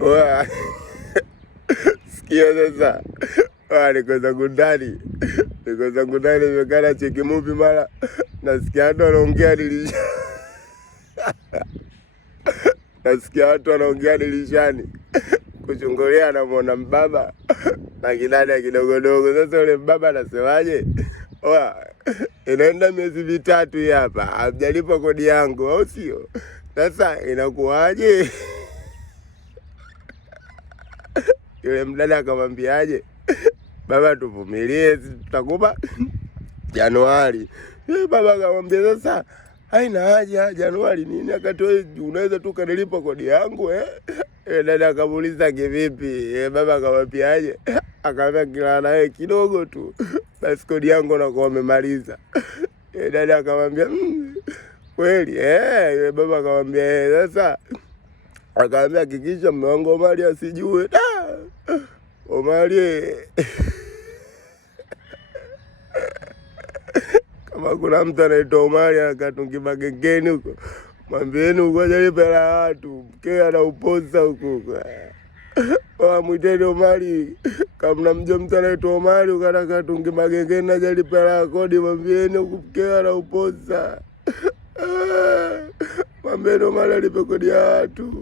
Oa. Sikia sasa. Niko zangu ndani. Nimekana cheki movie mara. Nasikia watu wanaongea dirishani. Kuchungulia namuona mbaba na kidada kidogodogo. Sasa yule mbaba anasemaje? Oa, inaenda miezi 3 hapa. Hamjalipa kodi yangu, au sio? Sasa inakuwaje? Yule mdada akamwambiaje? Baba, tuvumilie, tutakupa Januari. Baba akamwambia sasa haina haja Januari nini, akatoa unaweza tu kanilipa kodi yangu dada akamuuliza kivipi? Baba akamwambiaje? Akamwambia kila naye kidogo tu basi kodi yangu nakuwa umemaliza. Dada akamwambia kweli baba akamwambia sasa, akamwambia hakikisha mume wangu Omari asijue. Omari kama kuna mtu anaitwa Omari akatungi magengeni huko, mwambieni ugoja lipela watu, mkewe anaupoza huko. Mwiteni Omari, kama mnamjua mtu anaitwa Omari ukataka tungi magengeni na jalipela kodi, mwambieni mkewe anaupoza. Mwambieni Omari alipe kodi ya watu.